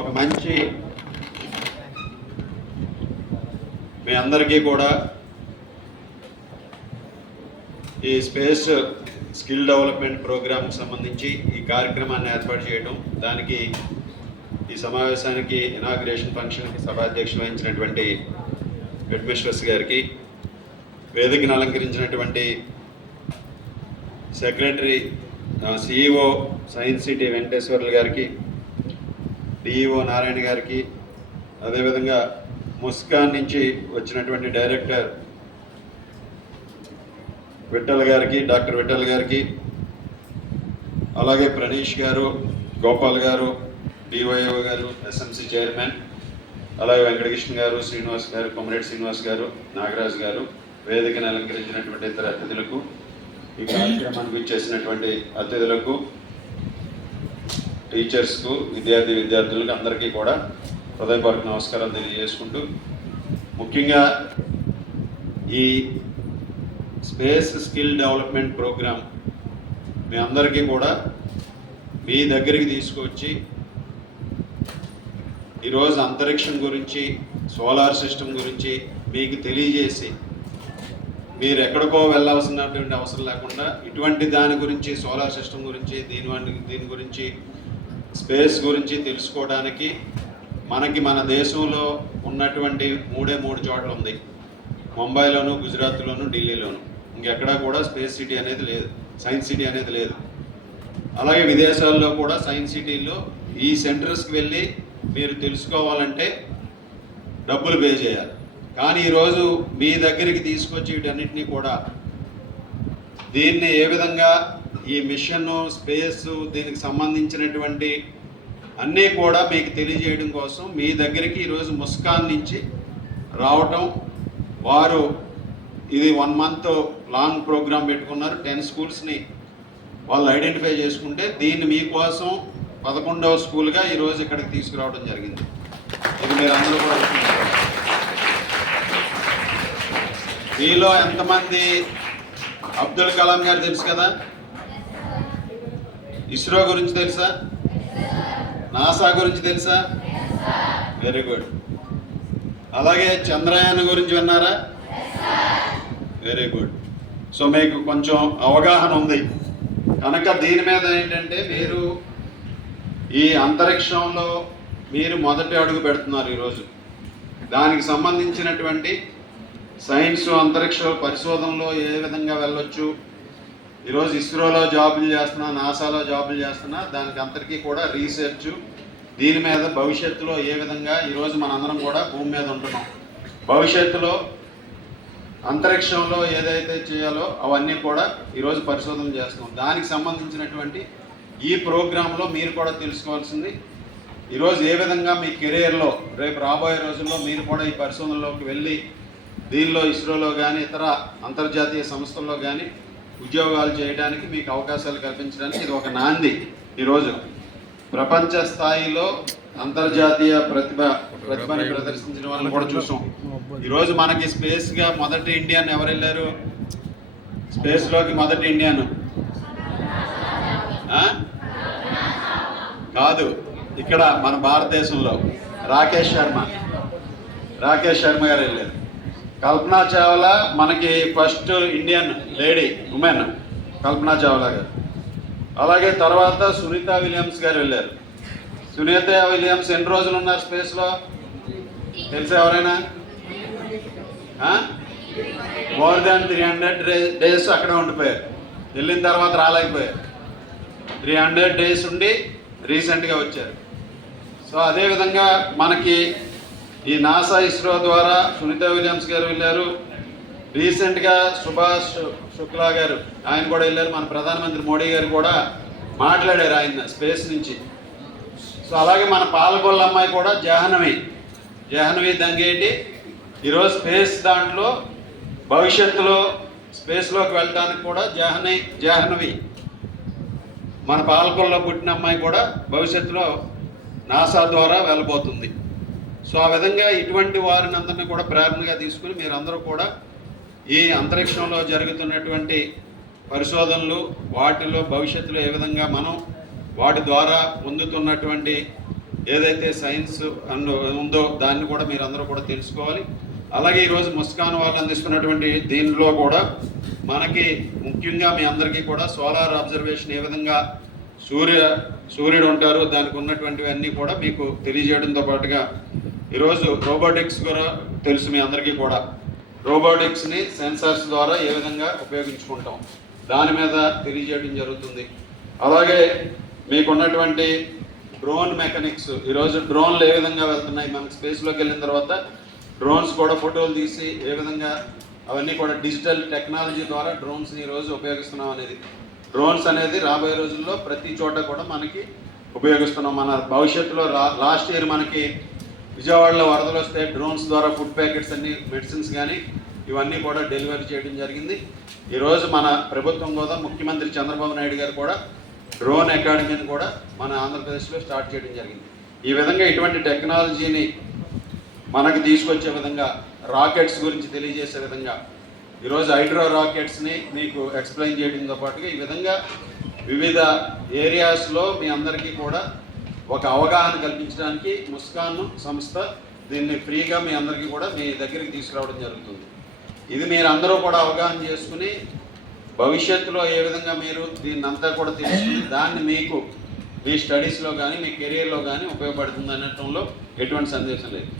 ఒక మంచి మీ అందరికీ కూడా ఈ స్పేస్ స్కిల్ డెవలప్మెంట్ ప్రోగ్రామ్కి సంబంధించి ఈ కార్యక్రమాన్ని ఏర్పాటు చేయడం, దానికి ఈ సమావేశానికి ఇనాగ్రేషన్ ఫంక్షన్కి సభాధ్యక్షులు వహించినటువంటి హెడ్ మిస్ట్రెస్ గారికి, వేదికను అలంకరించినటువంటి secretary CEO science city Venkateswarlu గారికి, డిఈఓ నారాయణ గారికి, అదేవిధంగా ముస్కాన్ నుంచి వచ్చినటువంటి డైరెక్టర్ విఠల్ గారికి, డాక్టర్ విఠల్ గారికి, అలాగే ప్రణీష్ గారు, గోపాల్ గారు, డివైఓ గారు, ఎస్ఎంసి చైర్మన్, అలాగే వెంకటకృష్ణ గారు, శ్రీనివాస్ గారు, కొమరెడ్డి శ్రీనివాస్ గారు, నాగరాజు గారు, వేదికను అలంకరించినటువంటి ఇతర అతిథులకు, ఈ కార్యక్రమానికి ఇచ్చేసినటువంటి అతిథులకు, టీచర్స్కు, విద్యార్థులకు అందరికీ కూడా హృదయపూర్వక నమస్కారాలు తెలియజేసుకుంటూ, ముఖ్యంగా ఈ స్పేస్ స్కిల్ డెవలప్మెంట్ ప్రోగ్రామ్ మీ అందరికీ కూడా మీ దగ్గరికి తీసుకొచ్చి ఈరోజు అంతరిక్షం గురించి, సోలార్ సిస్టమ్ గురించి మీకు తెలియజేసి, మీరు ఎక్కడికో వెళ్ళాల్సినటువంటి అవసరం లేకుండా ఇటువంటి దాని గురించి, సోలార్ సిస్టమ్ గురించి, దీని గురించి, స్పేస్ గురించి తెలుసుకోవడానికి మన దేశంలో ఉన్నటువంటి మూడు చోట్ల ఉంది. ముంబైలోను, గుజరాత్లోను, ఢిల్లీలోను. ఇంకెక్కడా కూడా స్పేస్ సిటీ అనేది లేదు, సైన్స్ సిటీ అనేది లేదు. అలాగే విదేశాల్లో కూడా సైన్స్ సిటీల్లో ఈ సెంటర్స్కి వెళ్ళి మీరు తెలుసుకోవాలంటే డబ్బులు పే చేయాలి. కానీ ఈరోజు మీ దగ్గరికి తీసుకొచ్చి వీటన్నిటినీ కూడా, దీన్ని ఏ విధంగా ఈ మిషన్, స్పేస్, దీనికి సంబంధించినటువంటి అన్నీ కూడా మీకు తెలియజేయడం కోసం మీ దగ్గరికి ఈరోజు ముస్కాన్ నుంచి రావటం, వారు ఇది 1 month లాంగ్ ప్రోగ్రామ్ పెట్టుకున్నారు. 10 schools-ని వాళ్ళు ఐడెంటిఫై చేసుకుంటే దీన్ని మీకోసం 11వ స్కూల్గా ఈరోజు ఇక్కడికి తీసుకురావడం జరిగింది. ఇది మీరు అందరూ కూడా మీలో ఎంతమంది అబ్దుల్ కలాం గారు తెలుసు కదా? ఇస్రో గురించి తెలుసా? నాసా గురించి తెలుసా? Very good. అలాగే చంద్రయాన్ గురించి విన్నారా? Very good. సో మీకు కొంచెం అవగాహన ఉంది కనుక దీని మీద ఏంటంటే, మీరు ఈ అంతరిక్షంలో మీరు మొదటి అడుగు పెడుతున్నారు ఈరోజు. దానికి సంబంధించినటువంటి సైన్స్, అంతరిక్ష పరిశోధనలో ఏ విధంగా వెళ్ళొచ్చు, ఈరోజు ఇస్రోలో జాబులు చేస్తున్నా, నాసాలో జాబులు చేస్తున్నా, దానికి అందరికీ కూడా రీసెర్చ్, దీని మీద భవిష్యత్తులో ఏ విధంగా, ఈరోజు మనందరం కూడా భూమి మీద ఉంటున్నాం, భవిష్యత్తులో అంతరిక్షంలో ఏదైతే చేయాలో అవన్నీ కూడా ఈరోజు పరిశోధన చేస్తున్నాం. దానికి సంబంధించినటువంటి ఈ ప్రోగ్రాంలో మీరు కూడా తెలుసుకోవాల్సింది, ఈరోజు ఏ విధంగా మీ కెరీర్లో రేపు రాబోయే రోజుల్లో మీరు కూడా ఈ పరిశోధనలోకి వెళ్ళి దీనిలో ఇస్రోలో కానీ ఇతర అంతర్జాతీయ సంస్థల్లో కానీ ఉద్యోగాలు చేయడానికి మీకు అవకాశాలు కల్పించడానికి ఇది ఒక నాంది. ఈరోజు ప్రపంచ స్థాయిలో అంతర్జాతీయ ప్రతిభని ప్రదర్శించిన వాళ్ళని కూడా చూసాం. ఈరోజు మనకి స్పేస్గా మొదటి ఇండియన్ ఎవరు వెళ్ళారు? స్పేస్లోకి మొదటి ఇండియన్ కాదు, ఇక్కడ మన భారతదేశంలో రాకేష్ శర్మ గారు వెళ్ళారు. కల్పనా చావ్లా మనకి first Indian lady women Kalpana Chawla గారు. అలాగే తర్వాత సునీత విలియమ్స్ గారు వెళ్ళారు. సునీత విలియమ్స్ ఎన్ని రోజులు ఉన్నారు స్పేస్లో తెలుసా ఎవరైనా? మోర్ దాన్ 300 days అక్కడే ఉండిపోయారు. వెళ్ళిన తర్వాత రాలేకపోయారు. 300 days ఉండి రీసెంట్గా వచ్చారు. సో అదేవిధంగా మనకి ఈ నాసా, ఇస్రో ద్వారా సునీత విలియమ్స్ గారు వెళ్ళారు. రీసెంట్గా సుభాష్ శుక్లా గారు, ఆయన కూడా వెళ్ళారు. మన ప్రధానమంత్రి మోడీ గారు కూడా మాట్లాడారు ఆయన స్పేస్ నుంచి. సో అలాగే మన పాలకొల్ల అమ్మాయి కూడా జాహ్నవి దంగేటి ఈరోజు స్పేస్ దాంట్లో భవిష్యత్తులో స్పేస్లోకి వెళ్ళడానికి కూడా జాహ్నవి మన పాలకొల్లో పుట్టిన అమ్మాయి కూడా భవిష్యత్తులో నాసా ద్వారా వెళ్ళబోతుంది. సో ఆ విధంగా ఇటువంటి వారిని అందరినీ కూడా ప్రేరణగా తీసుకుని మీరందరూ కూడా ఈ అంతరిక్షంలో జరుగుతున్నటువంటి పరిశోధనలు వాటిలో భవిష్యత్తులో ఏ విధంగా మనం వాటి ద్వారా పొందుతున్నటువంటి ఏదైతే సైన్స్ ఉందో దాన్ని కూడా మీరందరూ కూడా తెలుసుకోవాలి. అలాగే ఈరోజు ముస్కాన్ వాళ్ళు అందిస్తున్నటువంటి దీనిలో కూడా మనకి ముఖ్యంగా మీ అందరికీ కూడా సోలార్ అబ్జర్వేషన్ ఏ విధంగా సూర్యుడు ఉంటారు దానికి ఉన్నటువంటివన్నీ కూడా మీకు తెలియజేయడంతో పాటుగా ఈరోజు రోబోటిక్స్ కూడా తెలుసు మీ అందరికీ కూడా. రోబోటిక్స్ని సెన్సార్స్ ద్వారా ఏ విధంగా ఉపయోగించుకుంటాం దాని మీద తెలియజేయడం జరుగుతుంది. అలాగే మీకున్నటువంటి డ్రోన్ మెకానిక్స్, ఈరోజు డ్రోన్లు ఏ విధంగా వెళ్తున్నాయి, మనకి స్పేస్లోకి వెళ్ళిన తర్వాత డ్రోన్స్ కూడా ఫోటోలు తీసి ఏ విధంగా అవన్నీ కూడా డిజిటల్ టెక్నాలజీ ద్వారా డ్రోన్స్ని ఈరోజు ఉపయోగిస్తున్నాం అనేది. డ్రోన్స్ అనేది రాబోయే రోజుల్లో ప్రతి చోట కూడా మనకి ఉపయోగిస్తున్నాం. మన భవిష్యత్తులో లాస్ట్ ఇయర్ మనకి విజయవాడలో వరదలు వస్తే డ్రోన్స్ ద్వారా ఫుడ్ ప్యాకెట్స్ అన్ని మెడిసిన్స్ కానీ ఇవన్నీ కూడా డెలివరీ చేయడం జరిగింది. ఈరోజు మన ప్రభుత్వం కూడా ముఖ్యమంత్రి చంద్రబాబు నాయుడు గారు కూడా డ్రోన్ అకాడమీని కూడా మన ఆంధ్రప్రదేశ్లో స్టార్ట్ చేయడం జరిగింది. ఈ విధంగా ఇటువంటి టెక్నాలజీని మనకి తీసుకొచ్చే విధంగా, రాకెట్స్ గురించి తెలియజేసే విధంగా ఈరోజు హైడ్రో రాకెట్స్ని మీకు ఎక్స్ప్లెయిన్ చేయడంతో పాటుగా ఈ విధంగా వివిధ ఏరియాస్లో మీ అందరికీ కూడా ఒక అవగాహన కల్పించడానికి ముస్కాన్ సంస్థ దీన్ని ఫ్రీగా మీ అందరికీ కూడా మీ దగ్గరికి తీసుకురావడం జరుగుతుంది. ఇది మీరు అందరూ కూడా అవగాహన చేసుకుని భవిష్యత్తులో ఏ విధంగా మీరు దీన్ని అంతా కూడా తెలుసుకుని దాన్ని మీకు మీ స్టడీస్లో కానీ మీ కెరీర్లో కానీ ఉపయోగపడుతుంది అనటంలో ఎటువంటి సందేశం లేదు.